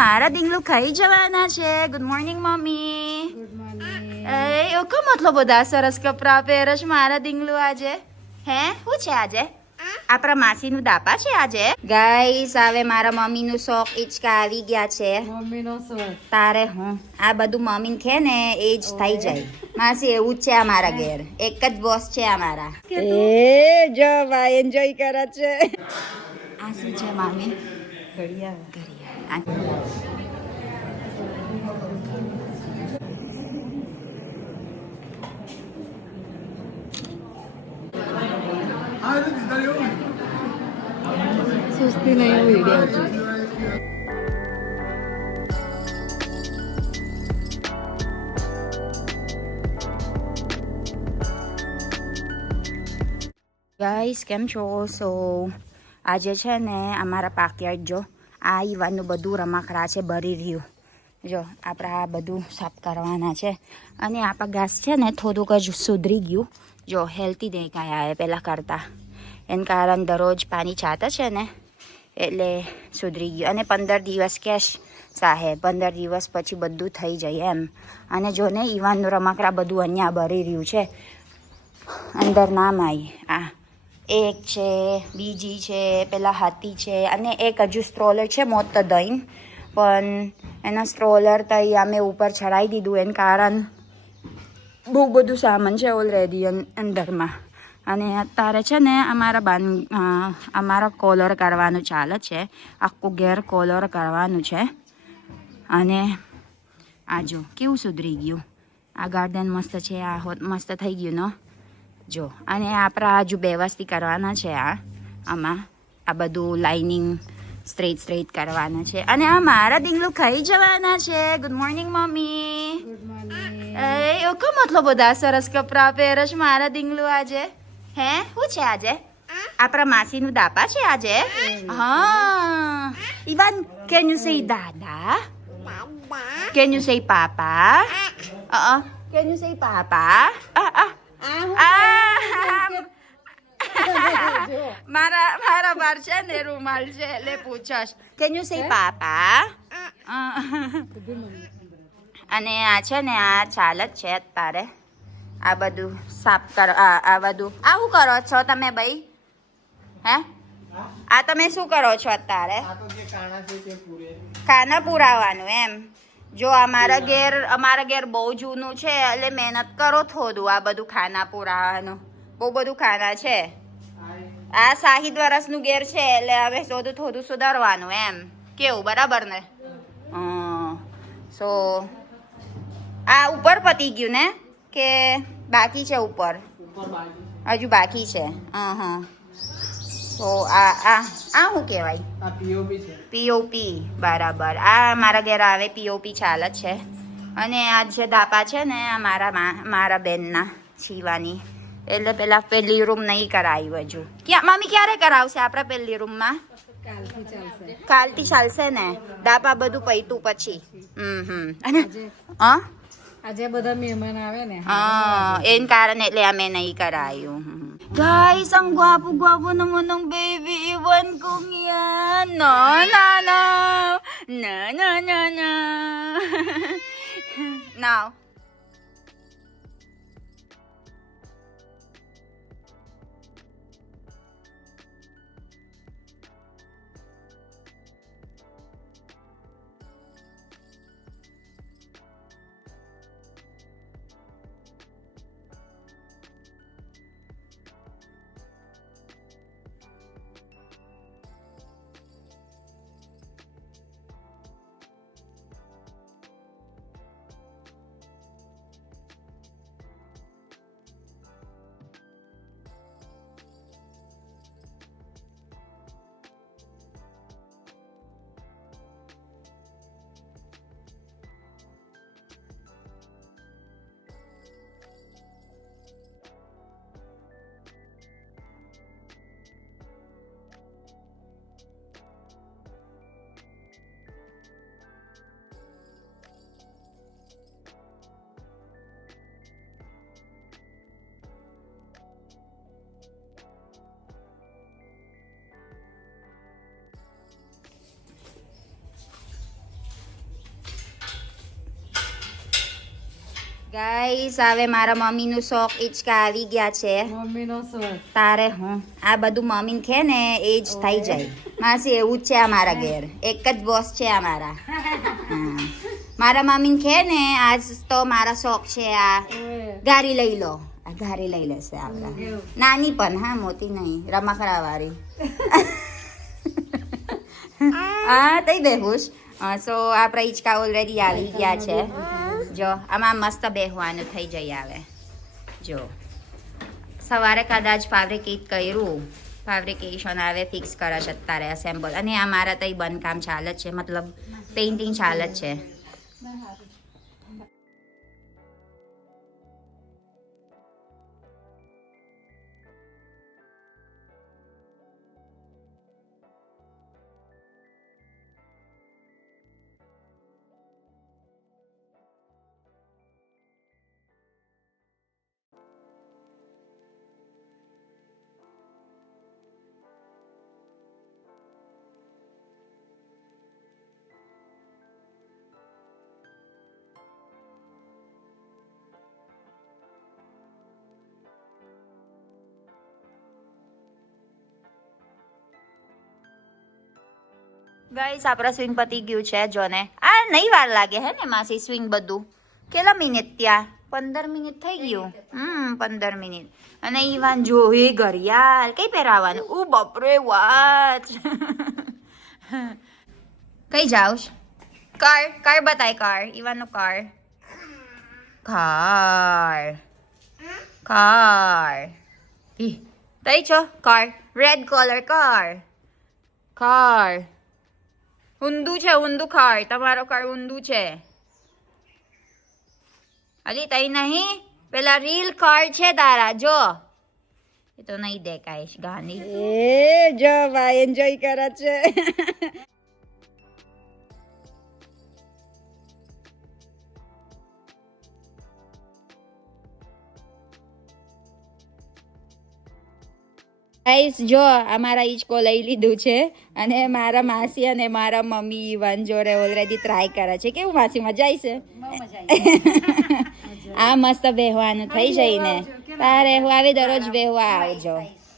મારા ડીંગલું ખાઈ જવાના છે. Good morning mummy. Good morning. એ કેમ આટલો બધા સરસ કપડાં પહેરે છે મારા ડીંગલું આજે? હે શું છે આજે? આપણા માસીનું દાપા છે આજે. ગાઈસ હવે મારા મમ્મીનું શોખ ઈચકા આવી ગયા છે. મમ્મીનો શોખ. તારે હું આ બધું મમ્મીને ખે ને એ જ થઈ જાય. માસી એવું જ છે અમારા ઘેર. એક જ બોસ છે અમારા. એ જો ભાઈ એન્જોય કરે છે. આ શું છે મામી? ઘડિયાળ. સુસ્તી નહીં વિડીયો છે. ગાઈસ કેમ છો? સો આજે છે ને અમારા પાકિયાડ જો આ ઈવાનું બધું રમકડા છે ભરી રહ્યું. જો આપણે આ બધું સાફ કરવાના છે અને આપણા ઘાસ છે ને થોડુંક જ સુધરી ગયું. જો હેલ્થી દેખાય આવે પહેલાં કરતાં. એને કારણ દરરોજ પાણી છાંટે છે ને એટલે સુધરી ગયું. અને 15 દિવસ કેશ સાહેબ 15 દિવસ પછી બધું થઈ જાય એમ. અને જો ને ઈવાનું રમકડા બધું અહીંયા ભરી રહ્યું છે. અંદર નામ આવી આ એક છે, બીજી છે, પેલા હાથી છે અને એક હજુ સ્ટ્રોલર છે મોત દઈને પણ એના સ્ટ્રોલર તો અમે ઉપર ચડાવી દીધું. એને કારણ બહુ બધું સામાન છે ઓલરેડી અંદરમાં. અને અત્યારે છે ને અમારા કોલર કરવાનું ચાલે છે. આખું ઘેર કોલર કરવાનું છે. અને આ જો કેવું સુધરી ગયું. આ ગાર્ડન મસ્ત છે. આ મસ્ત થઈ ગયું ને જો. અને આપણા હજુ વ્યવસ્થિત કરવાના છે. આમાં આ બધું લાઇનિંગ સ્ટ્રેટ કરવાના છે. અને આ મારા ડીંગલું ખાઈ જવાના છે. Good morning mummy. Good morning. એ કેમ આટલો બધા સરસ કપડાં પહેરે છે મારા ડીંગલું આજે? હે શું છે આજે? આપણા માસીનું દાપા છે આજે. હા ઇવાન કેન યુ સે દાદા? Can you say papa? Can you say પાપા? મારા બાર છે ને રૂમાલ છે એટલે પૂછશ. કેન યુ સે પાપા? અને આ છે ને આ ચાલ જ છે અત્યારે. આ બધું સાફ કરો. આ બધું આ શું કરો છો તમે ભાઈ? હે આ તમે શું કરો છો અત્યારે? ખાના પુરાવાનું એમ. જો અમારા ઘેર બહુ જૂનું છે એટલે મહેનત કરો થોડું. આ બધું ખાના પુરાવાનું બહુ બધું ખાના છે. આ 60 વર્ષનું ઘેર છે એટલે હવે થોડું સુધારવાનું એમ. કેવું બરાબર ને? સો આ ઉપર પતી ગયું ને કે બાકી છે? ઉપર હજુ બાકી છે. તો આ શું કહેવાય? પીઓપી બરાબર. આ મારા ઘેર આવે પીઓપી ચાલે જ છે. અને આ જે દાપા છે ને આ મારા બેનના શિવાની એટલે પેલા પહેલી રૂમ નહીં કરાયું હજુ. મમ્મી ક્યારે કરાવશે આપણા પહેલી રૂમમાં? કાલથી ચાલશે ને દાપા બધું પૈતું પછી. અને આજે બધા મહેમાન આવે ને એને કારણે એટલે અમે નહીં કરાયું. Guys, ang gwapo-gwapo naman ng baby. Iwan kong yan. No, no, no. No, no, no, no. Now. Guys હવે મારા મમ્મીનું શોખ હિંચકા આવી ગયા છે. મમ્મીનો સ્વર. તારે હું આ બધું મમ્મીને ખે ને એ જ થઈ જાય. માસી એવું જ છે અમારા ઘેર. એક જ બોસ છે અમારા. હા. મારા મમ્મીને ખે ને આજ તો મારા શોખ છે આ ગારી લઈ લો. આ ગારી લઈ લેશે આપણા. નાની પણ હા મોટી નહીં રમકડા વાળી. હા તઈ બેહુશ. સો આપણા હિંચકા ઓલરેડી આવી ગયા છે. જો આમાં મસ્ત બેહવાનું થઈ જાય આવે. જો સવારે કદાચ ફેબ્રિકેશન આવે ફિક્સ કરે છે અત્યારે એસેમ્બલ અને આ મારા તઈ બંધકામ ચાલે જ છે મતલબ પેઇન્ટિંગ ચાલે જ છે. ગાઈસ આપણા સ્વિંગ પતી ગયું છે જો ને આ નહીં વાર લાગે હે ને માસી સ્વિંગ બધું કેટલા મિનિટ ત્યાં 15 મિનિટ થઈ ગયું 15 મિનિટ અને ઈવાન જો એ ઘડિયાળ કઈ પહેરાવાનું ઓ બાપરે વાત કઈ જાઉશ કાર બતાય કાર ઈવાનો કાર તઈ છો કાર રેડ કલર કાર ઊંધું છે ઊંધું કાર તમારો કાર ઊંધું છે અલી તઈ નહીં પેલા રીલ કાર છે તારા જો એ તો નહીં દેખાઈશ ગાંધી એ જો ભાઈ એન્જોય કરે છે ગાઈસ જો અમારા હિંચકો લઈ લીધું છે અને મારા માસી અને મારા મમ્મી ઈવન જોડે ઓલરેડી ટ્રાય કરે છે કેવું માસી મજા આવી છે આ મસ્ત બેહવાનું થઈ જાય ને તારે હું આવી દરરોજ બેહવા આવજો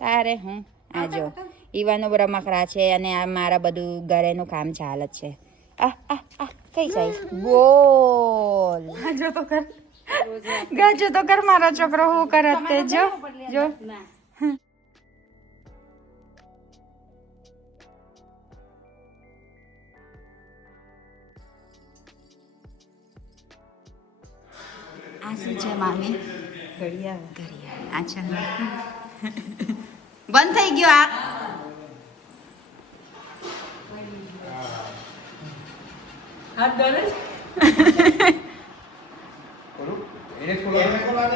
તારે હું આજો ઈવાનો રમકડા છે અને આ મારા બધું ઘરેનું કામ ચાલે છે કઈ જાય બોલ ગાજો તો કર મારો છોકરો હું કરત તે જો આ શું છે મામી ઘડિયાળ અચ્છા બંધ થઈ ગયો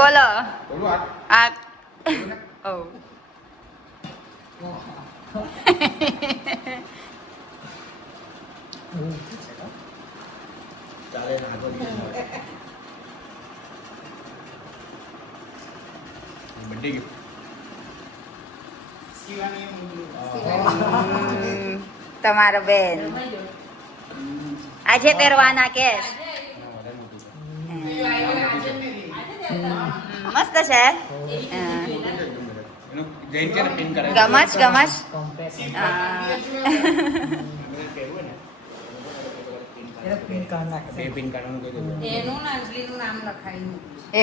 કોલો આ ઓ ચાલે ના બર્થડે ગિફ્ટ તમારો બેન આજે પહેરવાના કેસ મસ્ત છે ગમચ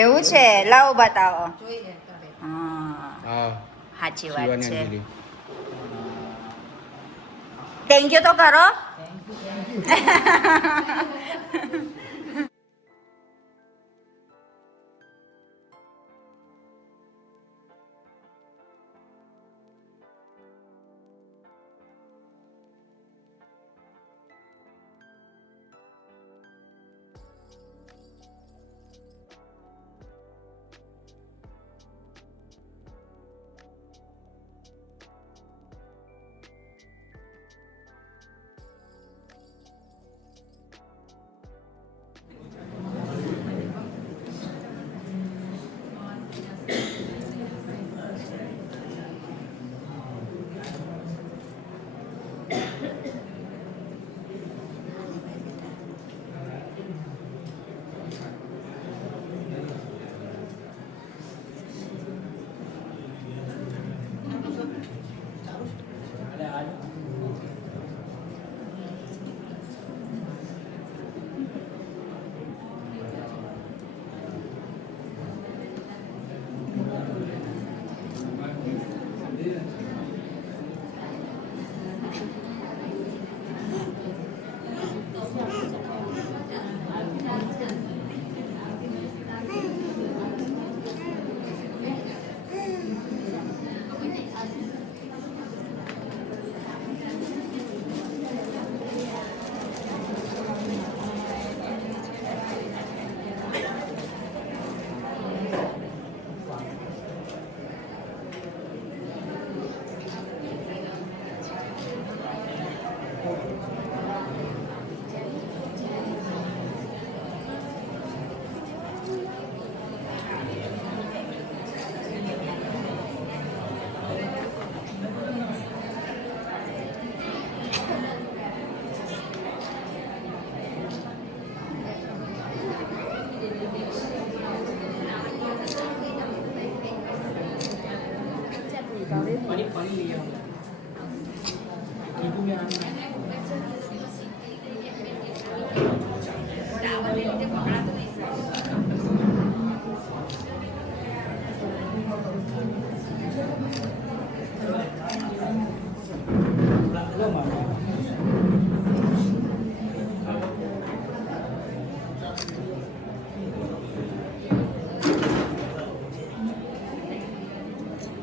એવું છે લાવો બતાવો સાચી વાત છે થેન્ક યુ તો કરો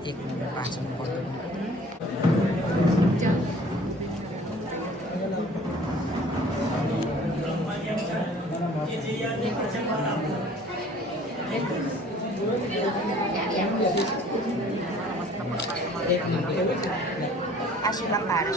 એક મિનિટ પાછળ પડે આ શું કામ પાડે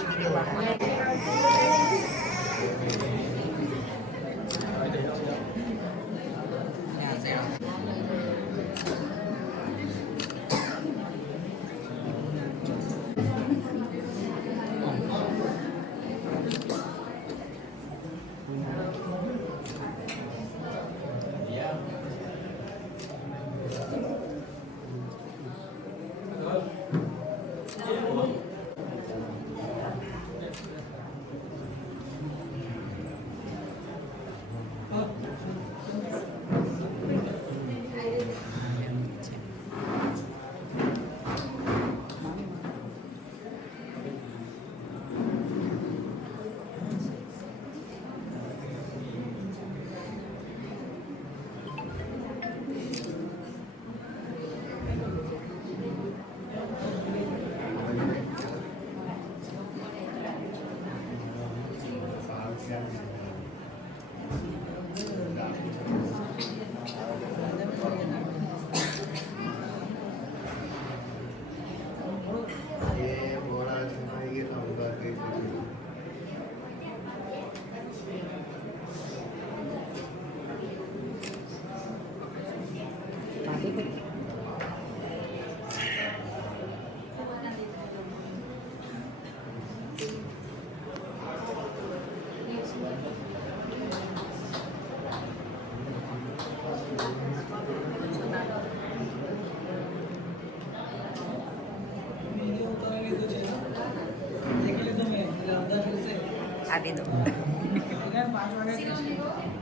આપી દો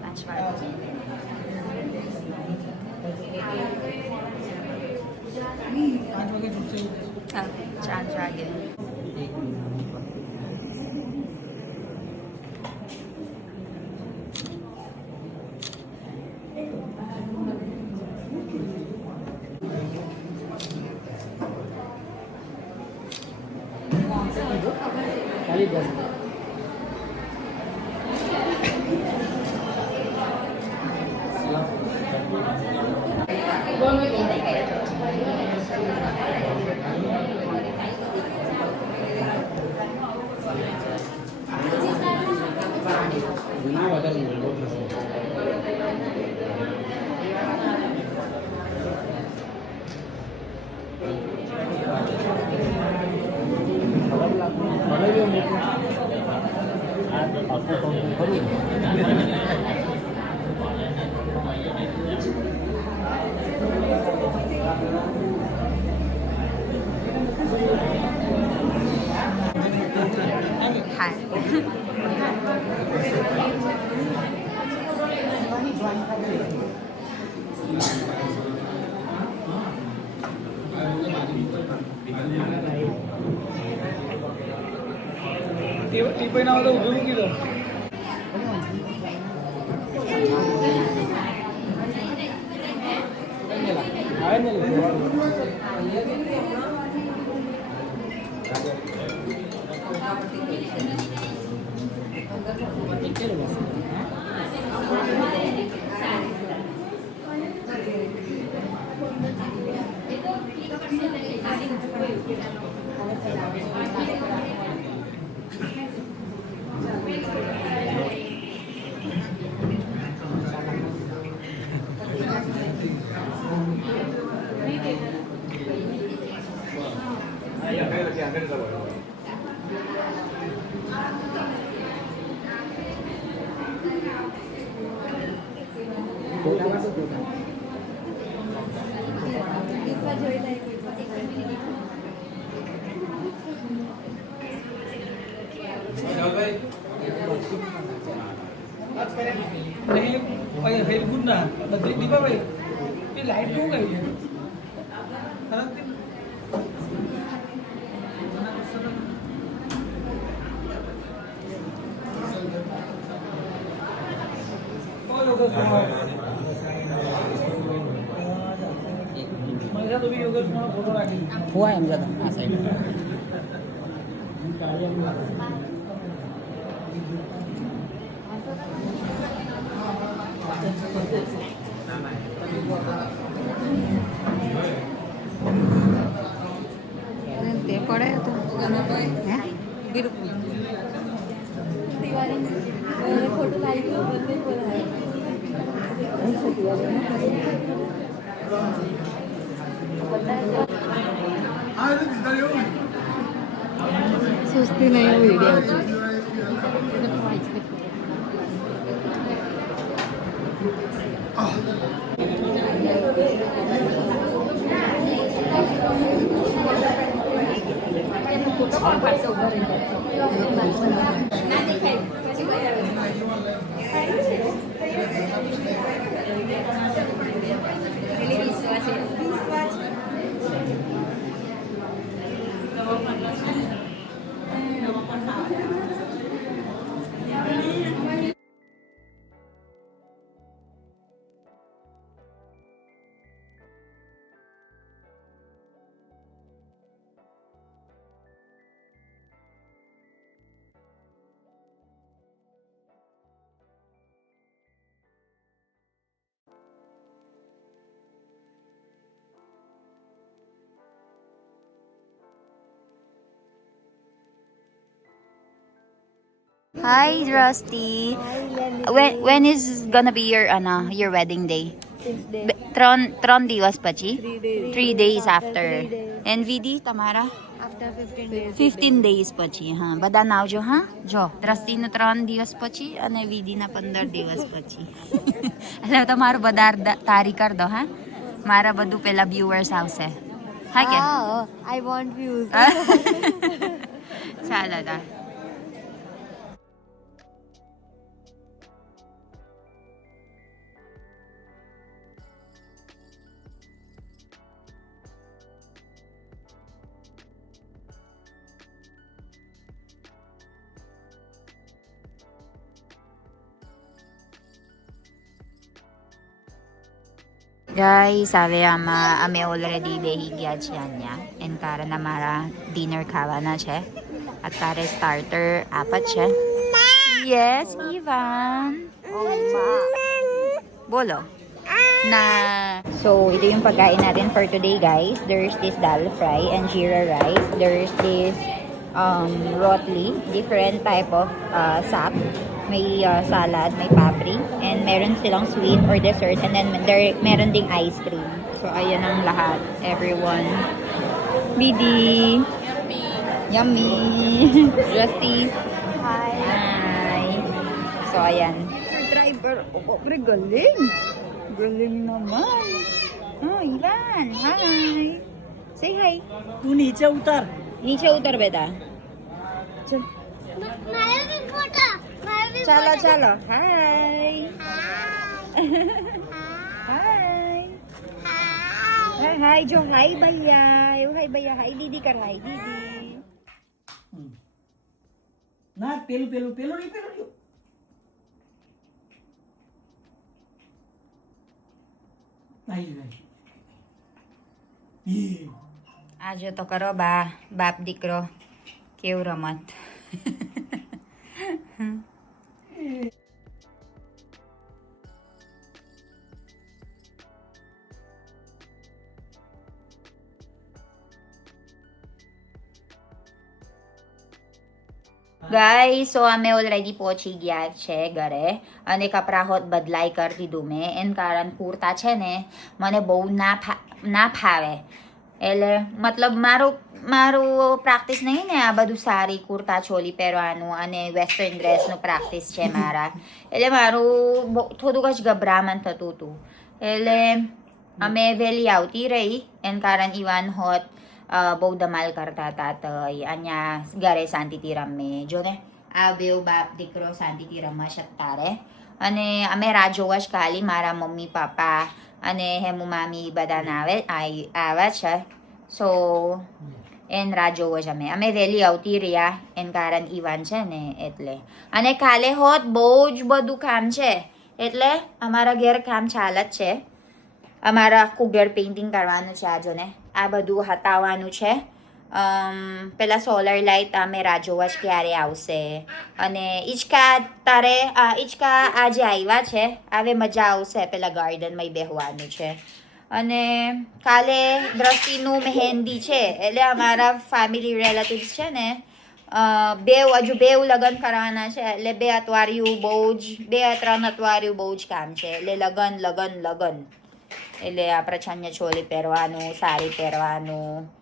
5 વાગે હા 4 વાગે ટીપાઈ ના હોય તો ઊભું મૂકી દો. નહીં ભાઈ હેલ્પુર ના બધી દીપાભાઈ એ લાઈટ શું કરી છે ખરાબ થઈ? મહિલા તો બી યોગેશ મારો ફોટો રાખી દીધો. હુઆ એમ જતા આ સાઈડ તે પડે તો હે બિલકુલ સુસ્તી નહીં video Hi, Rusty. When is gonna be your wedding day? ત્રણ દિવસ પછી 3 days after. And Vidi, તમારા after 15 days 15 days પછી. હા, બધાને આવજો. હા, જો દ્રષ્ટિનું 3 દિવસ પછી અને વિધિના 15 દિવસ પછી. એટલે તમારું બધા તારી કર દો. હા, મારા બધું પેલા વ્યુઅર્સ આવશે. હા કે I want views ચાલો તા. Guys, હવે આમાં અમે ઓલરેડી બેસી ગયા છીએ અહીંયા એના કારણે અમારા ડિનર ખાવાના છે. અત્યારે સ્ટાર્ટર આપ જ છે. Yes Ivan. Bolo. Na. So, ito yung pagkain natin for today, guys. There's this dal fry and jeera rice. There's this rotli, different type of sap. May salad, may papri, and meron silang sweet or dessert, and then meron ding ice cream. So, ayan ang lahat, everyone. Bidi! Yummy! Rusty! Hi! Hi! So, ayan. Driver! Oh, galing! Galing naman! Oh, Ivan! Hi! Say hi! તું નીચે ઉતાર. नीचे उतर बेटा. चलो चलो. हाय. हाय. हाय हाय जो हाय भैया. हाय भैया. हाय दीदी कर. हाय दीदी. ના પેલું પેલું પેલું નહીં પેલું નહીં. આઈ ગઈ. આજે તો કરો બાપ દીકરો કેવું રમત. ગાઈસ, સો અમે ઓલરેડી પહોંચી ગયા છે ઘરે અને કપડાં હોત બદલાઈ કરી દીધું મેં. એન કારણ કુર્તા છે ને મને બહુ ના ફાવે. એટલે મતલબ મારું પ્રેક્ટિસ નહીં ને આ બધું સારી કુર્તા ચોલી પહેરવાનું અને વેસ્ટર્ન ડ્રેસનું પ્રેક્ટિસ છે મારા. એટલે મારું થોડુંક જ ગભરામણ થતું હતું. એટલે અમે વહેલી આવતી રહી એન કારણ ઇવાન હોત બહુ ધમાલ કરતા હતા. તો અહીંયા ઘરે શાંતિથી રમે. જો ને આ બે બાપ દીકરો શાંતિથી રમવા શકતા રહે. અને અમે રાહ જોવા જ ખાલી મારા મમ્મી પપ્પા અને હેમુ મામી બધાને આવ્યા છે સો એન રાહ જોવો જ અમે વહેલી આવતી રહ્યા એન કારણ ઈવાન છે ને એટલે અને કાલે હોત બહુ જ બધું કામ છે એટલે અમારા ઘેર કામ ચાલે જ છે અમારા આખું ઘેર પેઇન્ટિંગ કરવાનું છે આ જોને આ બધું હટાવવાનું છે પેલા સોલર લાઇટ અમે રાહ જોવા જ ક્યારે આવશે અને ઈચકા આજે આવ્યા છે હવે મજા આવશે પેલા ગાર્ડનમાં બેહવાનું છે અને કાલે દ્રષ્ટિનું મહેંદી છે એટલે અમારા ફેમિલી રિલેટિવ્સ છે ને હજુ બેવ લગ્ન કરવાના છે એટલે 2 અઠવાડિયું બહુ જ 2-3 અઠવાડિયું બહુ જ કામ છે એટલે લગ્ન એટલે આપણે ચણિયા ચોલી પહેરવાનું સાડી પહેરવાનું